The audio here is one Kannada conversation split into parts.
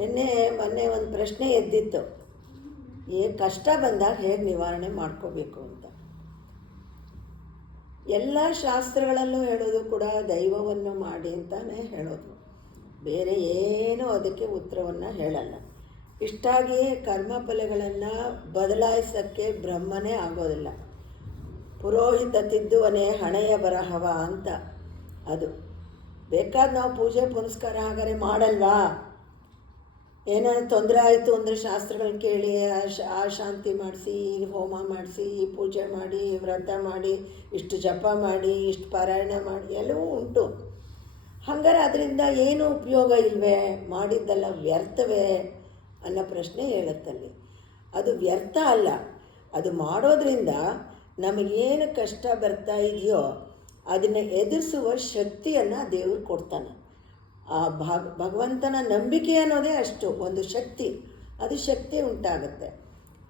ಮೊನ್ನೆ ಒಂದು ಪ್ರಶ್ನೆ ಎದ್ದಿತ್ತು, ಕಷ್ಟ ಬಂದಾಗ ಹೇಗೆ ನಿವಾರಣೆ ಮಾಡ್ಕೋಬೇಕು ಅಂತ. ಎಲ್ಲ ಶಾಸ್ತ್ರಗಳಲ್ಲೂ ಹೇಳೋದು ಕೂಡ ದೈವವನ್ನು ಮಾಡಿ ಅಂತಾನೆ ಹೇಳೋದು, ಬೇರೆ ಏನೂ ಅದಕ್ಕೆ ಉತ್ತರವನ್ನು ಹೇಳಲ್ಲ. ಇಷ್ಟಾಗಿಯೇ ಕರ್ಮಫಲಗಳನ್ನು ಬದಲಾಯಿಸೋಕ್ಕೆ ಬ್ರಹ್ಮನೇ ಆಗೋದಿಲ್ಲ. ಪುರೋಹಿತ ತಿದ್ದುವನೇ ಹಣೆಯ ಬರಹವ ಅಂತ. ಅದು ಬೇಕಾದ ನಾವು ಪೂಜೆ ಪುನಸ್ಕಾರ ಹಾಗಾದ್ರೆ ಮಾಡಲ್ವಾ? ಏನಾದ್ರು ತೊಂದರೆ ಆಯಿತು ಅಂದರೆ ಶಾಸ್ತ್ರಗಳನ್ನ ಕೇಳಿ ಆ ಶಾಂತಿ ಮಾಡಿಸಿ, ಹೋಮ ಮಾಡಿಸಿ, ಈ ಪೂಜೆ ಮಾಡಿ, ವ್ರತ ಮಾಡಿ, ಇಷ್ಟು ಜಪ ಮಾಡಿ, ಇಷ್ಟು ಪಾರಾಯಣ ಮಾಡಿ ಎಲ್ಲವೂ ಉಂಟು. ಹಾಗಾದ್ರೆ ಅದರಿಂದ ಏನು ಉಪಯೋಗ ಇಲ್ವೇ? ಮಾಡಿದ್ದೆಲ್ಲ ವ್ಯರ್ಥವೇ ಅನ್ನೋ ಪ್ರಶ್ನೆ ಹೇಳುತ್ತಲ್ಲಿ. ಅದು ವ್ಯರ್ಥ ಅಲ್ಲ. ಅದು ಮಾಡೋದ್ರಿಂದ ನಮಗೇನು ಕಷ್ಟ ಬರ್ತಾ ಇದೆಯೋ ಅದನ್ನು ಎದುರಿಸುವ ಶಕ್ತಿಯನ್ನು ದೇವರು ಕೊಡ್ತಾನೆ. ಆ ಭಗವಂತನ ನಂಬಿಕೆ ಅನ್ನೋದೇ ಅಷ್ಟು ಒಂದು ಶಕ್ತಿ, ಅದು ಶಕ್ತಿ ಉಂಟಾಗುತ್ತೆ.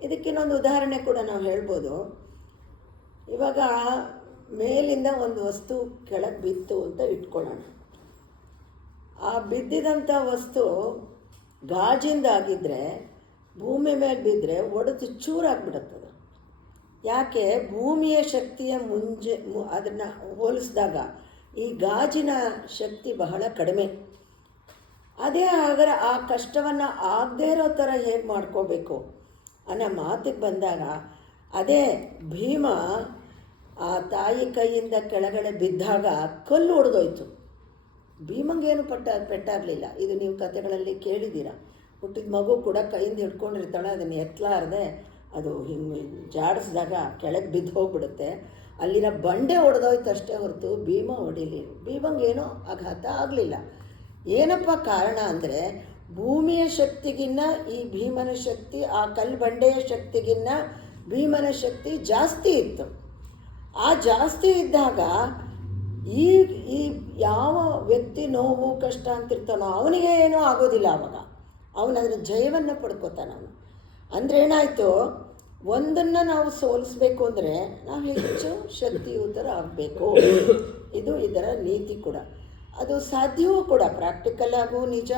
ಇದಕ್ಕಿನ್ನೊಂದು ಉದಾಹರಣೆ ಕೂಡ ನಾವು ಹೇಳ್ಬೋದು. ಇವಾಗ ಮೇಲಿಂದ ಒಂದು ವಸ್ತು ಕೆಳಗೆ ಬಿತ್ತು ಅಂತ ಇಟ್ಕೊಳ್ಳೋಣ. ಆ ಬಿದ್ದಿದಂಥ ವಸ್ತು ಗಾಜಿಂದಾಗಿದ್ದರೆ ಭೂಮಿ ಮೇಲೆ ಬಿದ್ದರೆ ಒಡೆದು ಚೂರಾಗ್ಬಿಡುತ್ತದೆ. ಯಾಕೆ? ಭೂಮಿಯ ಶಕ್ತಿಯ ಅದನ್ನು ಹೋಲಿಸಿದಾಗ ಈ ಗಾಜಿನ ಶಕ್ತಿ ಬಹಳ ಕಡಿಮೆ. ಅದೇ ಹಾಗಾದ್ರೆ ಆ ಕಷ್ಟವನ್ನು ಆಗದೇ ಇರೋ ಥರ ಹೇಗೆ ಮಾಡ್ಕೋಬೇಕು ಅನ್ನೋ ಮಾತಿಗೆ ಬಂದಾಗ, ಅದೇ ಭೀಮ ಆ ತಾಯಿ ಕೈಯಿಂದ ಕೆಳಗಡೆ ಬಿದ್ದಾಗ ಕಲ್ಲು ಒಡೆದೋಯ್ತು. ಭೀಮಂಗೇನು ಪೆಟ್ಟಾಗಲಿಲ್ಲ. ಇದು ನೀವು ಕಥೆಗಳಲ್ಲಿ ಕೇಳಿದ್ದೀರ. ಹುಟ್ಟಿದ ಮಗು ಕೂಡ ಕೈಯಿಂದ ಹಿಡ್ಕೊಂಡಿರ್ತಾಳೆ, ಅದನ್ನು ಎತ್ತಲಾರದೆ ಅದು ಹಿಂಗೆ ಜಾಡಿಸಿದಾಗ ಕೆಳಗೆ ಬಿದ್ದು ಹೋಗ್ಬಿಡುತ್ತೆ. ಅಲ್ಲಿನ ಬಂಡೆ ಒಡೆದೋಯ್ತು ಅಷ್ಟೇ ಹೊರತು ಭೀಮ ಹೊಡಿಲಿಲ್ಲ. ಭೀಮಂಗೇನೋ ಆಘಾತ ಆಗಲಿಲ್ಲ. ಏನಪ್ಪ ಕಾರಣ ಅಂದರೆ, ಭೂಮಿಯ ಶಕ್ತಿಗಿನ್ನ ಈ ಭೀಮನ ಶಕ್ತಿ, ಆ ಕಲ್ಲು ಬಂಡೆಯ ಶಕ್ತಿಗಿನ್ನ ಭೀಮನ ಶಕ್ತಿ ಜಾಸ್ತಿ ಇತ್ತು. ಆ ಜಾಸ್ತಿ ಇದ್ದಾಗ ಈ ಯಾವ ವ್ಯಕ್ತಿ ನೋವು ಕಷ್ಟ ಅಂತಿರ್ತಾನೋ ಅವನಿಗೆ ಏನೂ ಆಗೋದಿಲ್ಲ. ಆವಾಗ ಅವನದರ ಜಯವನ್ನು ಪಡ್ಕೋತಾನೆ. ಅವನು ಅಂದರೆ ಏನಾಯಿತು, ಒಂದನ್ನು ನಾವು ಸೋಲಿಸ್ಬೇಕು ಅಂದರೆ ನಾವು ಹೆಚ್ಚು ಶಕ್ತಿಯುತರಾಗಬೇಕು. ಇದು ಇದರ ನೀತಿ ಕೂಡ. ಅದು ಸಾಧ್ಯವೂ ಕೂಡ, ಪ್ರಾಕ್ಟಿಕಲ್ ಆಗೂ ನಿಜ,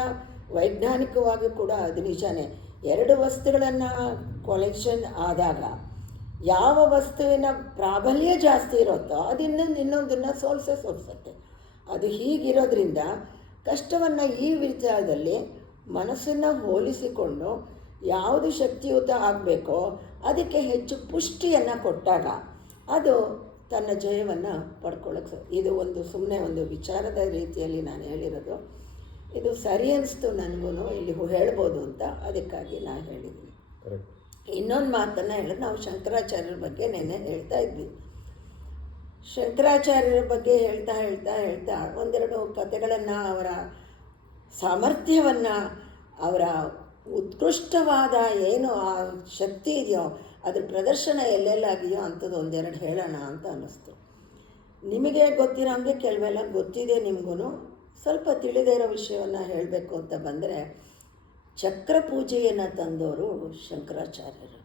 ವೈಜ್ಞಾನಿಕವಾಗಿ ಕೂಡ ಅದು ನಿಜನೇ. ಎರಡು ವಸ್ತುಗಳನ್ನು ಕಲೆಕ್ಷನ್ ಆದಾಗ ಯಾವ ವಸ್ತುವಿನ ಪ್ರಾಬಲ್ಯ ಜಾಸ್ತಿ ಇರುತ್ತೋ ಇನ್ನೊಂದನ್ನು ಸೋಲಿಸುತ್ತೆ. ಅದು ಹೀಗಿರೋದ್ರಿಂದ ಕಷ್ಟವನ್ನು ಈ ವಿಚಾರದಲ್ಲಿ ಮನಸ್ಸನ್ನು ಹೋಲಿಸಿಕೊಂಡು ಯಾವುದು ಶಕ್ತಿಯುತ ಆಗಬೇಕೋ ಅದಕ್ಕೆ ಹೆಚ್ಚು ಪುಷ್ಟಿಯನ್ನು ಕೊಟ್ಟಾಗ ಅದು ತನ್ನ ಜಯವನ್ನು ಪಡ್ಕೊಳ್ಳೋಕ್ಕೆ. ಇದು ಒಂದು ಸುಮ್ಮನೆ ಒಂದು ವಿಚಾರದ ರೀತಿಯಲ್ಲಿ ನಾನು ಹೇಳಿರೋದು. ಇದು ಸರಿ ಅನಿಸ್ತು ನನಗೂ, ಇಲ್ಲಿ ಹೇಳ್ಬೋದು ಅಂತ, ಅದಕ್ಕಾಗಿ ನಾನು ಹೇಳಿದ್ದೀನಿ. ಇನ್ನೊಂದು ಮಾತನ್ನು ಹೇಳಿದ್ರೆ, ನಾವು ಶಂಕರಾಚಾರ್ಯರ ಬಗ್ಗೆ ನೆನ್ನೆ ಹೇಳ್ತಾ ಇದ್ವಿ. ಶಂಕರಾಚಾರ್ಯರ ಬಗ್ಗೆ ಹೇಳ್ತಾ ಒಂದೆರಡು ಕಥೆಗಳನ್ನು, ಅವರ ಸಾಮರ್ಥ್ಯವನ್ನು, ಅವರ ಉತ್ಕೃಷ್ಟವಾದ ಏನು ಆ ಶಕ್ತಿ ಇದೆಯೋ ಅದ್ರ ಪ್ರದರ್ಶನ ಎಲ್ಲೆಲ್ಲಾಗಿಯೋ ಅಂಥದ್ದು ಒಂದೆರಡು ಹೇಳೋಣ ಅಂತ ಅನ್ನಿಸ್ತು. ನಿಮಗೆ ಗೊತ್ತಿರೋ ಹಂಗೆ ಕೆಲವೆಲ್ಲ ಗೊತ್ತಿದೆ ನಿಮಗೂ. ಸ್ವಲ್ಪ ತಿಳಿದೇ ಇರೋ ವಿಷಯವನ್ನು ಹೇಳಬೇಕು ಅಂತ ಬಂದರೆ, ಚಕ್ರ ಪೂಜೆಯನ್ನು ತಂದವರು ಶಂಕರಾಚಾರ್ಯರು.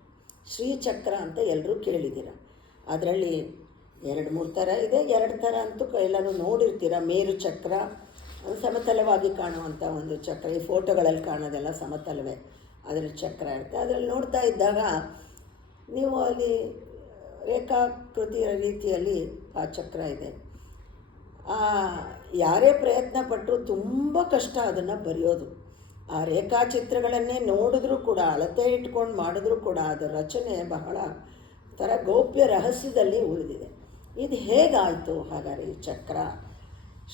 ಶ್ರೀಚಕ್ರ ಅಂತ ಎಲ್ಲರೂ ಕೇಳಿದ್ದೀರ. ಅದರಲ್ಲಿ 2-3 ಥರ ಇದೆ. 2 ಥರ ಅಂತೂ ಎಲ್ಲರೂ ನೋಡಿರ್ತೀರ. ಮೇರು ಚಕ್ರ, ಸಮತಲವಾಗಿ ಕಾಣುವಂಥ ಒಂದು ಚಕ್ರ. ಈ ಫೋಟೋಗಳಲ್ಲಿ ಕಾಣೋದೆಲ್ಲ ಸಮತಲವೇ, ಅದರಲ್ಲಿ ಚಕ್ರ ಇರುತ್ತೆ. ಅದರಲ್ಲಿ ನೋಡ್ತಾ ಇದ್ದಾಗ ನೀವು ಅಲ್ಲಿ ರೇಖಾಕೃತಿಯ ರೀತಿಯಲ್ಲಿ ಆ ಚಕ್ರ ಇದೆ. ಯಾರೇ ಪ್ರಯತ್ನ ಪಟ್ಟರೂ ತುಂಬ ಕಷ್ಟ ಅದನ್ನು ಬರೆಯೋದು. ಆ ರೇಖಾಚಿತ್ರಗಳನ್ನೇ ನೋಡಿದ್ರೂ ಕೂಡ, ಅಳತೆ ಇಟ್ಕೊಂಡು ಮಾಡಿದ್ರೂ ಕೂಡ ಅದರ ರಚನೆ ಬಹಳ ಥರ ಗೌಪ್ಯ ರಹಸ್ಯದಲ್ಲಿ ಉಳಿದಿದೆ. ಇದು ಹೇಗಾಯಿತು ಹಾಗಾದರೆ ಈ ಚಕ್ರ?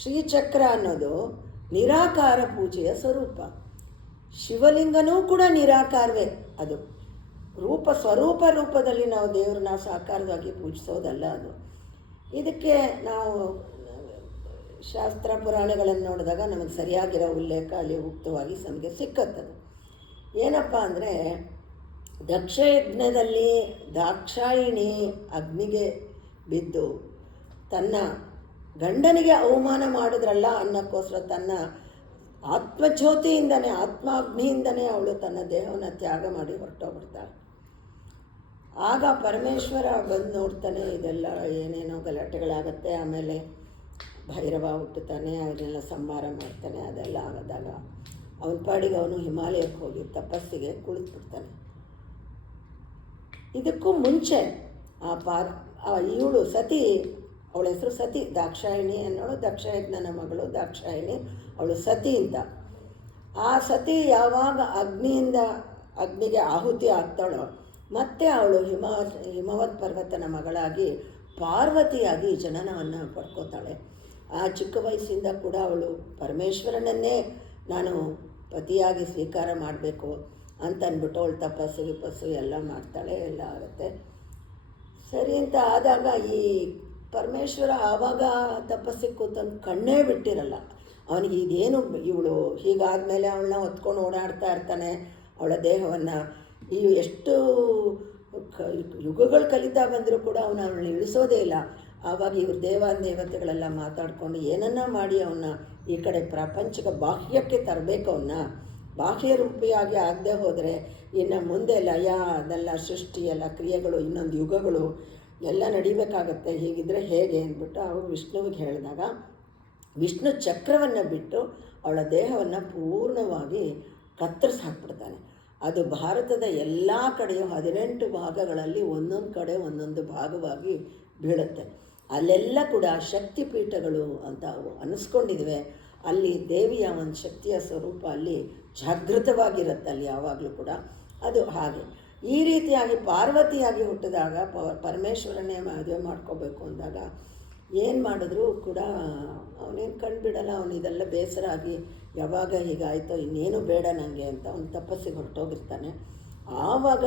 ಶ್ರೀಚಕ್ರ ಅನ್ನೋದು ನಿರಾಕಾರ ಪೂಜೆಯ ಸ್ವರೂಪ. ಶಿವಲಿಂಗನೂ ಕೂಡ ನಿರಾಕಾರವೇ. ಅದು ಸ್ವರೂಪ ರೂಪದಲ್ಲಿ ನಾವು ದೇವರನ್ನ ಸಾಕಾರವಾಗಿ ಪೂಜಿಸೋದಲ್ಲ ಅದು. ಇದಕ್ಕೆ ನಾವು ಶಾಸ್ತ್ರ ಪುರಾಣಗಳನ್ನು ನೋಡಿದಾಗ ನಮಗೆ ಸರಿಯಾಗಿರೋ ಉಲ್ಲೇಖ ಅಲ್ಲಿ ಉಕ್ತವಾಗಿ ನಮಗೆ ಸಿಕ್ಕತ್ತದು. ಏನಪ್ಪ ಅಂದರೆ, ದಕ್ಷಯಜ್ಞದಲ್ಲಿ ದಾಕ್ಷಾಯಿಣಿ ಅಗ್ನಿಗೆ ಬಿದ್ದು ತನ್ನ ಗಂಡನಿಗೆ ಅವಮಾನ ಮಾಡಿದ್ರಲ್ಲ ಅನ್ನೋಕ್ಕೋಸ್ಕರ ತನ್ನ ಆತ್ಮಜ್ಯೋತಿಯಿಂದನೇ, ಆತ್ಮಾಗ್ನಿಯಿಂದನೇ ಅವಳು ತನ್ನ ದೇಹವನ್ನು ತ್ಯಾಗ ಮಾಡಿ ಹೊರಟೋಗ್ಬಿಡ್ತಾಳೆ. ಆಗ ಪರಮೇಶ್ವರ ಬಂದು ನೋಡ್ತಾನೆ, ಇದೆಲ್ಲ ಏನೇನೋ ಗಲಾಟೆಗಳಾಗತ್ತೆ. ಆಮೇಲೆ ಭೈರವ ಹುಟ್ಟುತ್ತಾನೆ, ಅವನ್ನೆಲ್ಲ ಸಂಹಾರ ಮಾಡ್ತಾನೆ. ಅದೆಲ್ಲ ಆದಾಗ ಅವನ ಪಾಡಿಗೆ ಅವನು ಹಿಮಾಲಯಕ್ಕೆ ಹೋಗಿ ತಪಸ್ಸಿಗೆ ಕುಳಿತುಬಿಡ್ತಾನೆ. ಇದಕ್ಕೂ ಮುಂಚೆ ಇವಳು ಸತಿ, ಅವಳ ಹೆಸರು ಸತಿ, ದಾಕ್ಷಾಯಿಣಿ ಅನ್ನೋಳು ದಕ್ಷಯಜ್ಞನ ಮಗಳು ದಾಕ್ಷಾಯಿಣಿ, ಅವಳು ಸತಿ ಅಂತ. ಆ ಸತಿ ಯಾವಾಗ ಅಗ್ನಿಗೆ ಆಹುತಿ ಆಗ್ತಾಳೋ ಮತ್ತೆ ಅವಳು ಹಿಮವತ್ ಪರ್ವತನ ಮಗಳಾಗಿ ಪಾರ್ವತಿಯಾಗಿ ಜನನವನ್ನು ಪಡ್ಕೋತಾಳೆ. ಆ ಚಿಕ್ಕ ವಯಸ್ಸಿಂದ ಕೂಡ ಅವಳು ಪರಮೇಶ್ವರನನ್ನೇ ನಾನು ಪತಿಯಾಗಿ ಸ್ವೀಕಾರ ಮಾಡಬೇಕು ಅಂತ ಅಂದ್ಬಿಟ್ಟು ಅವಳು ತಪಸ್ಸು ಎಲ್ಲ ಮಾಡ್ತಾಳೆ, ಎಲ್ಲ ಆಗುತ್ತೆ. ಸರಿ ಅಂತ ಆದಾಗ ಈ ಪರಮೇಶ್ವರ ಆವಾಗ ತಪಸ್ಸಿಗೆ ಕೂತಂದು ಕಣ್ಣೇ ಬಿಟ್ಟಿರಲ್ಲ. ಅವನಿಗೆ ಇದೇನು ಇವಳು ಹೀಗಾದಮೇಲೆ ಅವಳನ್ನ ಹೊತ್ಕೊಂಡು ಓಡಾಡ್ತಾ ಇರ್ತಾನೆ ಅವಳ ದೇಹವನ್ನು. ಎಷ್ಟು ಯುಗಗಳು ಕಲಿತಾ ಬಂದರೂ ಕೂಡ ಅವಳನ್ನ ಇಳಿಸೋದೇ ಇಲ್ಲ. ಆವಾಗ ಇವ್ರ ದೇವತೆಗಳೆಲ್ಲ ಮಾತಾಡಿಕೊಂಡು ಏನನ್ನ ಮಾಡಿ ಅವನ್ನ ಈ ಕಡೆ ಪ್ರಪಂಚಕ ಬಾಹ್ಯಕ್ಕೆ ತರಬೇಕು. ಅವನ್ನ ಬಾಹ್ಯ ರೂಪಿಯಾಗಿ ಆಗದೆ ಹೋದರೆ ಇನ್ನು ಮುಂದೆ ಲಯ ಅದೆಲ್ಲ ಸೃಷ್ಟಿ ಎಲ್ಲ ಕ್ರಿಯೆಗಳು ಇನ್ನೊಂದು ಯುಗಗಳು ಎಲ್ಲ ನಡಿಬೇಕಾಗತ್ತೆ. ಹೀಗಿದ್ರೆ ಹೇಗೆ ಅಂದ್ಬಿಟ್ಟು ಅವರು ವಿಷ್ಣುವಿಗೆ ಹೇಳಿದಾಗ ವಿಷ್ಣು ಚಕ್ರವನ್ನು ಬಿಟ್ಟು ಅವಳ ದೇಹವನ್ನು ಪೂರ್ಣವಾಗಿ ಕತ್ತರಿಸಿ ಹಾಕ್ಬಿಡ್ತಾನೆ. ಅದು ಭಾರತದ ಎಲ್ಲ ಕಡೆಯೂ 18 ಭಾಗಗಳಲ್ಲಿ ಒಂದೊಂದು ಕಡೆ ಒಂದೊಂದು ಭಾಗವಾಗಿ ಬೀಳುತ್ತೆ. ಅಲ್ಲೆಲ್ಲ ಕೂಡ ಶಕ್ತಿಪೀಠಗಳು ಅಂತ ಅವು ಅನ್ನಿಸ್ಕೊಂಡಿದ್ವೆ. ಅಲ್ಲಿ ದೇವಿಯ ಒಂದು ಶಕ್ತಿಯ ಸ್ವರೂಪ ಅಲ್ಲಿ ಜಾಗೃತವಾಗಿರುತ್ತೆ ಅಲ್ಲಿ ಯಾವಾಗಲೂ ಕೂಡ. ಅದು ಹಾಗೆ ಈ ರೀತಿಯಾಗಿ ಪಾರ್ವತಿಯಾಗಿ ಹುಟ್ಟಿದಾಗ ಪರಮೇಶ್ವರನೇ ಮದುವೆ ಮಾಡ್ಕೋಬೇಕು ಅಂದಾಗ ಏನು ಮಾಡಿದ್ರು ಕೂಡ ಅವನೇನು ಕಂಡುಬಿಡಲ್ಲ. ಅವನು ಇದೆಲ್ಲ ಬೇಸರ ಆಗಿ ಯಾವಾಗ ಹೀಗಾಯಿತೋ ಇನ್ನೇನು ಬೇಡ ನನಗೆ ಅಂತ ಅವನು ತಪಸ್ಸಿಗೆ ಹೊರಟೋಗಿರ್ತಾನೆ. ಆವಾಗ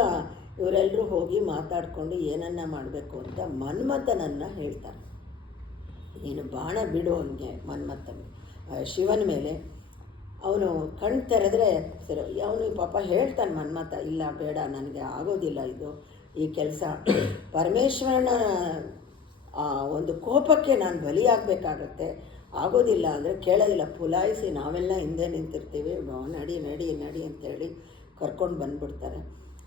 ಇವರೆಲ್ಲರೂ ಹೋಗಿ ಮಾತಾಡಿಕೊಂಡು ಏನನ್ನ ಮಾಡಬೇಕು ಅಂತ ಮನ್ಮಥನನ್ನು ಹೇಳ್ತಾರೆ. ನೀನು ಬಾಣ ಬಿಡು ಅವನಿಗೆ, ಮನ್ಮಥನ ಶಿವನ ಮೇಲೆ. ಅವನು ಕಣ್ಣು ತೆರೆದ್ರೆ ಸರಿ, ಅವನು ಪಾಪ ಹೇಳ್ತಾನೆ ಮನ್ಮಥ, ಇಲ್ಲ ಬೇಡ ನನಗೆ ಆಗೋದಿಲ್ಲ ಇದು ಈ ಕೆಲಸ, ಪರಮೇಶ್ವರನ ಒಂದು ಕೋಪಕ್ಕೆ ನಾನು ಬಲಿಯಾಗಬೇಕಾಗತ್ತೆ, ಆಗೋದಿಲ್ಲ ಅಂದರೆ ಕೇಳೋದಿಲ್ಲ. ಪುಲಾಯಿಸಿ ನಾವೆಲ್ಲ ಹಿಂದೆ ನಿಂತಿರ್ತೀವಿ, ನಡಿ ನಡಿ ನಡಿ ಅಂತೇಳಿ ಕರ್ಕೊಂಡು ಬಂದುಬಿಡ್ತಾರೆ.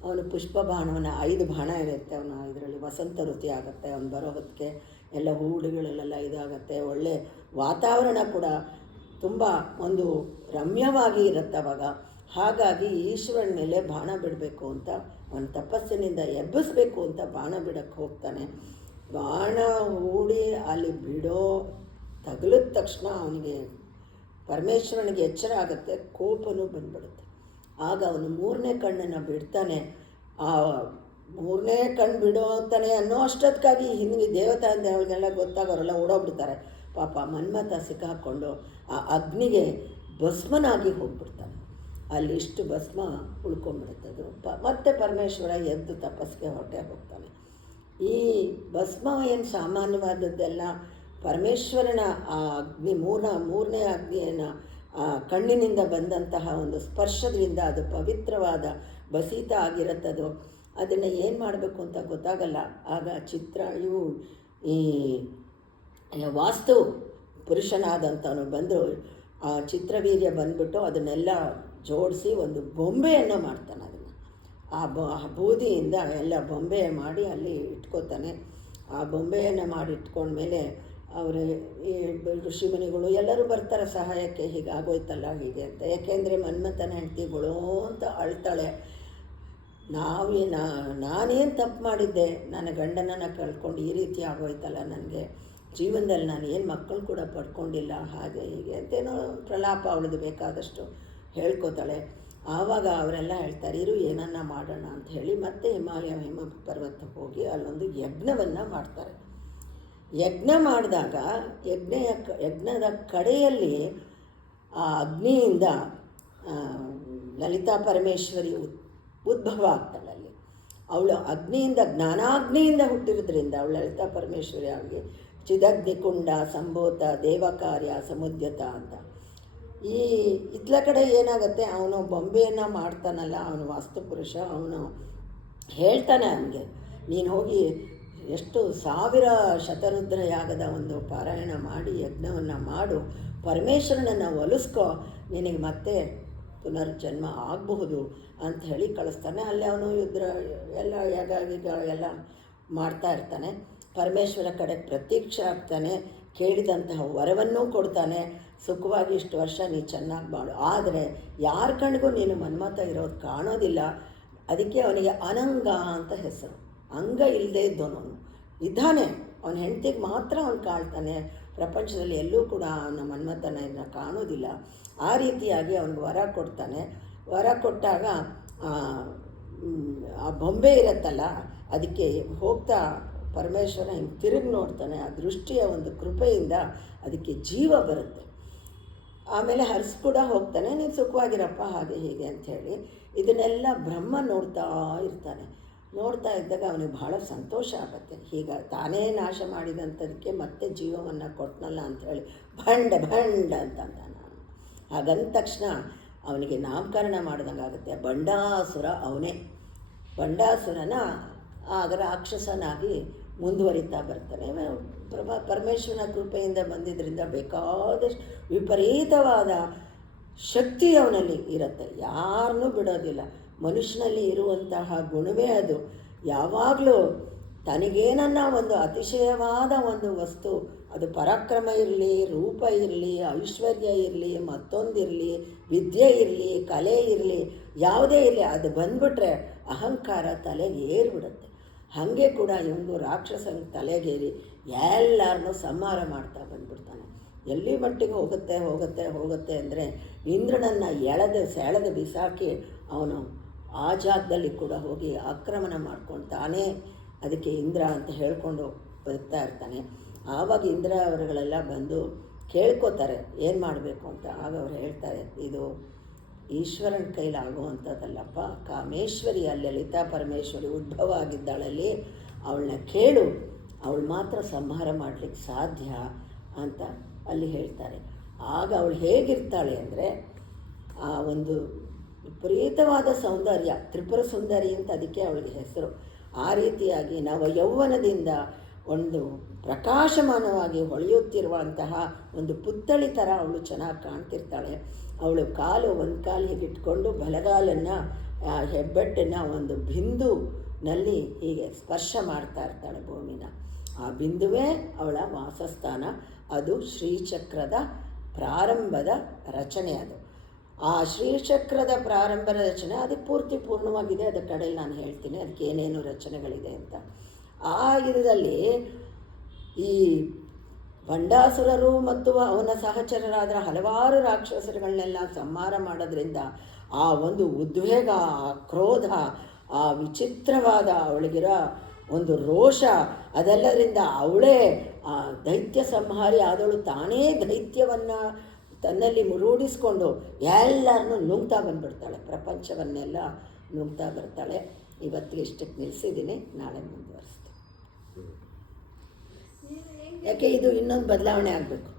ಅವನು ಪುಷ್ಪ ಬಾಣವನ್ನು 5 ಬಾಣ ಇರುತ್ತೆ. ಅವನು ಇದರಲ್ಲಿ ವಸಂತ ಋತು ಆಗುತ್ತೆ. ಅವನು ಬರೋ ಹೊತ್ತಿಗೆ ಎಲ್ಲ ಹೂಡುಗಳೆಲ್ಲ ಇದಾಗತ್ತೆ. ಒಳ್ಳೆ ವಾತಾವರಣ ಕೂಡ ತುಂಬ ಒಂದು ರಮ್ಯವಾಗಿ ಇರುತ್ತೆ ಅವಾಗ. ಹಾಗಾಗಿ ಈಶ್ವರನ ಮೇಲೆ ಬಾಣ ಬಿಡಬೇಕು ಅಂತ ಅವನ ತಪಸ್ಸಿನಿಂದ ಎಬ್ಬಿಸ್ಬೇಕು ಅಂತ ಬಾಣ ಬಿಡೋಕ್ಕೆ ಹೋಗ್ತಾನೆ. ಬಾಣ ಹೂಡಿ ಅಲ್ಲಿ ಬಿಡೋ ತಗಲಿದ ತಕ್ಷಣ ಅವನಿಗೆ ಪರಮೇಶ್ವರನಿಗೆ ಎಚ್ಚರ ಆಗುತ್ತೆ, ಕೋಪನೂ ಬಂದ್ಬಿಡುತ್ತೆ. ಆಗ ಅವನು 3ನೇ ಕಣ್ಣನ್ನು ಬಿಡ್ತಾನೆ. ಆ 3ನೇ ಕಣ್ಣು ಬಿಡೋತಾನೆ ಅನ್ನೋ ಅಷ್ಟೊತ್ತಿಗಾಗಿ ಹಿಂದೆ ದೇವತೆಗಳಿಗೆಲ್ಲ ಗೊತ್ತಾಗೋರೆಲ್ಲ ಓಡೋಗ್ಬಿಡ್ತಾರೆ. ಪಾಪ ಮನ್ಮಥ ಸಿಕ್ಕಾಕ್ಕೊಂಡು ಆ ಅಗ್ನಿಗೆ ಭಸ್ಮನಾಗಿ ಹೋಗ್ಬಿಡ್ತಾನೆ. ಅಲ್ಲಿ ಇಷ್ಟು ಭಸ್ಮ ಉಳ್ಕೊಂಡ್ಬಿಡುತ್ತದು. ಮತ್ತೆ ಪರಮೇಶ್ವರ ಎದ್ದು ತಪಸ್ಸಿಗೆ ಹೋಗ್ತಾನೆ. ಈ ಭಸ್ಮ ಏನು ಸಾಮಾನ್ಯವಾದದ್ದೆಲ್ಲ, ಪರಮೇಶ್ವರನ ಆ ಅಗ್ನಿ 3ನೇ ಅಗ್ನಿಯನ್ನು ಆ ಕಣ್ಣಿನಿಂದ ಬಂದಂತಹ ಒಂದು ಸ್ಪರ್ಶದಿಂದ ಅದು ಪವಿತ್ರವಾದ ಬಸೀತ ಆಗಿರುತ್ತದು. ಅದನ್ನು ಏನು ಮಾಡಬೇಕು ಅಂತ ಗೊತ್ತಾಗಲ್ಲ. ಆಗ ಈ ವಾಸ್ತು ಪುರುಷನಾದಂಥವನು ಬಂದು ಆ ಚಿತ್ರವೀರ್ಯ ಬಂದ್ಬಿಟ್ಟು ಅದನ್ನೆಲ್ಲ ಜೋಡಿಸಿ ಒಂದು ಬೊಂಬೆಯನ್ನು ಮಾಡ್ತಾನೆ. ಅದನ್ನು ಆ ಬೂದಿಯಿಂದ ಎಲ್ಲ ಬೊಂಬೆ ಮಾಡಿ ಅಲ್ಲಿ ಇಟ್ಕೋತಾನೆ. ಆ ಬೊಂಬೆಯನ್ನು ಮಾಡಿ ಇಟ್ಕೊಂಡ್ಮೇಲೆ ಅವರು ಈ ಋಷಿಮುನಿಗಳು ಎಲ್ಲರೂ ಬರ್ತಾರೆ ಸಹಾಯಕ್ಕೆ, ಹೀಗಾಗೋಯ್ತಲ್ಲ ಹೀಗೆ ಅಂತ. ಯಾಕೆಂದರೆ ಮನ್ಮಥನ ಹೆಂಡ್ತಿಗಳು ಅಂತ ಅಳ್ತಾಳೆ. ನಾನೇನು ತಪ್ಪು ಮಾಡಿದ್ದೆ, ನನ್ನ ಗಂಡನನ್ನು ಕಳ್ಕೊಂಡು ಈ ರೀತಿ ಆಗೋಯ್ತಲ್ಲ, ನನಗೆ ಜೀವನದಲ್ಲಿ ನಾನು ಏನು ಮಕ್ಕಳು ಕೂಡ ಪಡ್ಕೊಂಡಿಲ್ಲ, ಹಾಗೆ ಹೀಗೆ ಅಂತೇನೋ ಪ್ರಲಾಪ ಅವಳದು ಬೇಕಾದಷ್ಟು ಹೇಳ್ಕೊತಾಳೆ. ಆವಾಗ ಅವರೆಲ್ಲ ಹೇಳ್ತಾರೆ, ಇರು ಏನನ್ನ ಮಾಡೋಣ ಅಂತ ಹೇಳಿ ಮತ್ತೆ ಹಿಮ ಪರ್ವತಕ್ಕೆ ಹೋಗಿ ಅಲ್ಲೊಂದು ಯಜ್ಞವನ್ನು ಮಾಡ್ತಾರೆ. ಯಜ್ಞ ಮಾಡಿದಾಗ ಯಜ್ಞದ ಕಡೆಯಲ್ಲಿ ಆ ಅಗ್ನಿಯಿಂದ ಲಲಿತಾ ಪರಮೇಶ್ವರಿ ಉದ್ಭವ ಆಗ್ತಾಳೆ. ಅಲ್ಲಿ ಅವಳು ಅಗ್ನಿಯಿಂದ ಜ್ಞಾನಾಗ್ನಿಯಿಂದ ಹುಟ್ಟಿರೋದ್ರಿಂದ ಅವಳು ಲಲಿತಾ ಪರಮೇಶ್ವರಿ ಆಗಿ ಚಿದಗ್ನಿಕುಂಡ ಸಂಭೂತ ದೇವಕಾರ್ಯ ಸಮುದ್ಯತ ಅಂತ. ಈ ಇತ್ಲ ಕಡೆ ಏನಾಗುತ್ತೆ, ಅವನು ಬೊಂಬೆಯನ್ನು ಮಾಡ್ತಾನಲ್ಲ, ಅವನು ವಾಸ್ತುಪುರುಷ, ಅವನು ಹೇಳ್ತಾನೆ ಅವನಿಗೆ, ನೀನು ಹೋಗಿ ಎಷ್ಟು 1000 ಶತರುದ್ರ ಯಾಗದ ಒಂದು ಪಾರಾಯಣ ಮಾಡಿ ಯಜ್ಞವನ್ನು ಮಾಡು, ಪರಮೇಶ್ವರನನ್ನು ಒಲಿಸ್ಕೊ, ನಿನಗೆ ಮತ್ತೆ ಪುನರ್ಜನ್ಮ ಆಗಬಹುದು ಅಂತ ಹೇಳಿ ಕಳಿಸ್ತಾನೆ. ಅಲ್ಲಿ ಅವನು ಎಲ್ಲ ಯಾಗ ಎಲ್ಲ ಮಾಡ್ತಾ ಇರ್ತಾನೆ. ಪರಮೇಶ್ವರ ಕಡೆ ಪ್ರತೀಕ್ಷೆ ಆಗ್ತಾನೆ, ಕೇಳಿದಂತಹ ವರವನ್ನೂ ಕೊಡ್ತಾನೆ. ಸುಖವಾಗಿ ಇಷ್ಟು ವರ್ಷ ನೀ ಚೆನ್ನಾಗಿ ಬಾಳು. ಆದರೆ ಯಾರ ಕಣ್ಗೂ ನೀನು ಮನ್ಮಥ ಇರೋದು ಕಾಣೋದಿಲ್ಲ. ಅದಕ್ಕೆ ಅವನಿಗೆ ಅನಂಗ ಅಂತ ಹೆಸರು. ಅಂಗ ಇಲ್ಲದೆ ಇದ್ದವನು ಇದ್ದಾನೆ, ಅವನ ಹೆಂಡತಿಗೆ ಮಾತ್ರ ಅವನು ಕಾಳ್ತಾನೆ, ಪ್ರಪಂಚದಲ್ಲಿ ಎಲ್ಲೂ ಕೂಡ ಅವನ ಮನ್ಮಥನ ಕಾಣೋದಿಲ್ಲ. ಆ ರೀತಿಯಾಗಿ ಅವನಿಗೆ ವರ ಕೊಡ್ತಾನೆ. ವರ ಕೊಟ್ಟಾಗ ಆ ಬೊಂಬೆ ಇರುತ್ತಲ್ಲ, ಅದಕ್ಕೆ ಹೋಗ್ತಾ ಪರಮೇಶ್ವರ ಹಿಂಗೆ ತಿರುಗಿ ನೋಡ್ತಾನೆ. ಆ ದೃಷ್ಟಿಯ ಒಂದು ಕೃಪೆಯಿಂದ ಅದಕ್ಕೆ ಜೀವ ಬರುತ್ತೆ. ಆಮೇಲೆ ಹರಿಸಿ ಕೂಡ ಹೋಗ್ತಾನೆ, ನೀನು ಸುಖವಾಗಿರಪ್ಪ ಹಾಗೆ ಹೀಗೆ ಅಂಥೇಳಿ. ಇದನ್ನೆಲ್ಲ ಬ್ರಹ್ಮ ನೋಡ್ತಾ ಇರ್ತಾನೆ. ನೋಡ್ತಾ ಇದ್ದಾಗ ಅವನಿಗೆ ಬಹಳ ಸಂತೋಷ ಆಗುತ್ತೆ. ಹೀಗೆ ತಾನೇ ನಾಶ ಮಾಡಿದಂಥದಕ್ಕೆ ಮತ್ತೆ ಜೀವವನ್ನು ಕೊಟ್ಟನಲ್ಲ ಅಂಥೇಳಿ ಭಂಡ ಭಂಡ ಅಂತ ನಾನು. ಹಾಗಂದ ತಕ್ಷಣ ಅವನಿಗೆ ನಾಮಕರಣ ಮಾಡಿದಂಗೆ ಆಗುತ್ತೆ. ಬಂಡಾಸುರ ಅವನೇ. ಬಂಡಾಸುರನ ಆಗ ರಾಕ್ಷಸನಾಗಿ ಮುಂದುವರಿತಾ ಬರ್ತಾನೆ. ಪರಮೇಶ್ವರನ ಕೃಪೆಯಿಂದ ಬಂದಿದ್ದರಿಂದ ಬೇಕಾದಷ್ಟು ವಿಪರೀತವಾದ ಶಕ್ತಿ ಅವನಲ್ಲಿ ಇರುತ್ತೆ, ಯಾರನ್ನೂ ಬಿಡೋದಿಲ್ಲ. ಮನುಷ್ಯನಲ್ಲಿ ಇರುವಂತಹ ಗುಣವೇ ಅದು. ಯಾವಾಗಲೂ ತನಗೇನನ್ನ ಒಂದು ಅತಿಶಯವಾದ ಒಂದು ವಸ್ತು, ಅದು ಪರಾಕ್ರಮ ಇರಲಿ, ರೂಪ ಇರಲಿ, ಐಶ್ವರ್ಯ ಇರಲಿ, ಮತ್ತೊಂದಿರಲಿ, ವಿದ್ಯೆ ಇರಲಿ, ಕಲೆ ಇರಲಿ, ಯಾವುದೇ ಇರಲಿ, ಅದು ಬಂದ್ಬಿಟ್ರೆ ಅಹಂಕಾರ ತಲೆಗೆ ಏರಿಬಿಡುತ್ತೆ. ಹಾಗೆ ಕೂಡ ಇವನು ರಾಕ್ಷಸನ ತಲೆಗೇರಿ ಎಲ್ಲರನ್ನೂ ಸಂಹಾರ ಮಾಡ್ತಾ ಬಂದ್ಬಿಡ್ತಾನೆ. ಎಲ್ಲಿ ಮಟ್ಟಿಗೆ ಹೋಗುತ್ತೆ ಹೋಗುತ್ತೆ ಹೋಗುತ್ತೆ ಅಂದರೆ ಇಂದ್ರನನ್ನು ಸೆಳೆದು ಬಿಸಾಕಿ ಅವನು ಆ ಜಾಗದಲ್ಲಿ ಕೂಡ ಹೋಗಿ ಆಕ್ರಮಣ ಮಾಡ್ಕೊಂಡು ತಾನೇ ಅದಕ್ಕೆ ಇಂದ್ರ ಅಂತ ಹೇಳ್ಕೊಂಡು ಬದುಕ್ತಾ ಇರ್ತಾನೆ. ಆವಾಗ ಇಂದ್ರ ಅವರುಗಳೆಲ್ಲ ಬಂದು ಕೇಳ್ಕೋತಾರೆ ಏನು ಮಾಡಬೇಕು ಅಂತ. ಆಗ ಅವ್ರು ಹೇಳ್ತಾರೆ, ಇದು ಈಶ್ವರನ ಕೈಲಾಗುವಂಥದ್ದಲ್ಲಪ್ಪ, ಕಾಮೇಶ್ವರಿ ಅಲ್ಲಿ ಲಲಿತಾ ಪರಮೇಶ್ವರಿ ಉದ್ಭವ ಆಗಿದ್ದಾಳಲ್ಲಿ, ಅವಳನ್ನ ಕೇಳು, ಅವಳು ಮಾತ್ರ ಸಂಹಾರ ಮಾಡಲಿಕ್ಕೆ ಸಾಧ್ಯ ಅಂತ ಅಲ್ಲಿ ಹೇಳ್ತಾರೆ. ಆಗ ಅವಳು ಹೇಗಿರ್ತಾಳೆ ಅಂದರೆ, ಆ ಒಂದು ವಿಪರೀತವಾದ ಸೌಂದರ್ಯ, ತ್ರಿಪುರ ಸುಂದರಿ ಅಂತ ಅದಕ್ಕೆ ಅವಳಿಗೆ ಹೆಸರು. ಆ ರೀತಿಯಾಗಿ ನಾವು ಯೌವನದಿಂದ ಒಂದು ಪ್ರಕಾಶಮಾನವಾಗಿ ಹೊಳೆಯುತ್ತಿರುವಂತಹ ಒಂದು ಪುತ್ಥಳಿ ಥರ ಅವಳು ಚೆನ್ನಾಗಿ ಕಾಣ್ತಿರ್ತಾಳೆ. ಅವಳು ಒಂದು ಕಾಲು ಹೀಗಿಟ್ಕೊಂಡು ಬಲಗಾಲನ್ನು ಹೆಬ್ಬೆಟ್ಟನ್ನು ಒಂದು ಬಿಂದುನಲ್ಲಿ ಹೀಗೆ ಸ್ಪರ್ಶ ಮಾಡ್ತಾ ಇರ್ತಾಳೆ ಭೂಮಿನ. ಆ ಬಿಂದುವೇ ಅವಳ ವಾಸಸ್ಥಾನ. ಅದು ಶ್ರೀಚಕ್ರದ ಪ್ರಾರಂಭದ ರಚನೆ. ಅದು ಆ ಶ್ರೀಚಕ್ರದ ಪ್ರಾರಂಭದ ರಚನೆ ಅದಕ್ಕೆ ಪೂರ್ಣವಾಗಿದೆ. ಅದರ ಕಡೆಯಲ್ಲಿ ನಾನು ಹೇಳ್ತೀನಿ ಅದಕ್ಕೆ ಏನೇನು ರಚನೆಗಳಿದೆ ಅಂತ. ಆ ಇದರಲ್ಲಿ ಈ ಬಂಡಾಸುರರು ಮತ್ತು ಅವನ ಸಹಚರರಾದ ಹಲವಾರು ರಾಕ್ಷಸರುಗಳನ್ನೆಲ್ಲ ಸಂಹಾರ ಮಾಡೋದ್ರಿಂದ ಆ ಒಂದು ಉದ್ವೇಗ, ಆ ಕ್ರೋಧ, ಆ ವಿಚಿತ್ರವಾದ ಅವಳಿಗಿರೋ ಒಂದು ರೋಷ, ಅದೆಲ್ಲದರಿಂದ ಅವಳೇ ಆ ದೈತ್ಯ ಸಂಹಾರಿ ಆದವಳು. ತಾನೇ ದೈತ್ಯವನ್ನು ತನ್ನಲ್ಲಿ ರೂಢಿಸ್ಕೊಂಡು ಎಲ್ಲರನ್ನೂ ನುಂಗ್ತಾ ಬಂದುಬಿಡ್ತಾಳೆ, ಪ್ರಪಂಚವನ್ನೆಲ್ಲ ನುಂಗ್ತಾ ಬರ್ತಾಳೆ. ಇವತ್ತಿಗೆ ಇಷ್ಟಕ್ಕೆ ನಿಲ್ಲಿಸಿದ್ದೀನಿ, ನಾಳೆ ಮುಂದುವರಿಸ್ತೀನಿ. ಯಾಕೆ ಇದು ಇನ್ನೊಂದು ಬದಲಾವಣೆ ಆಗಬೇಕು.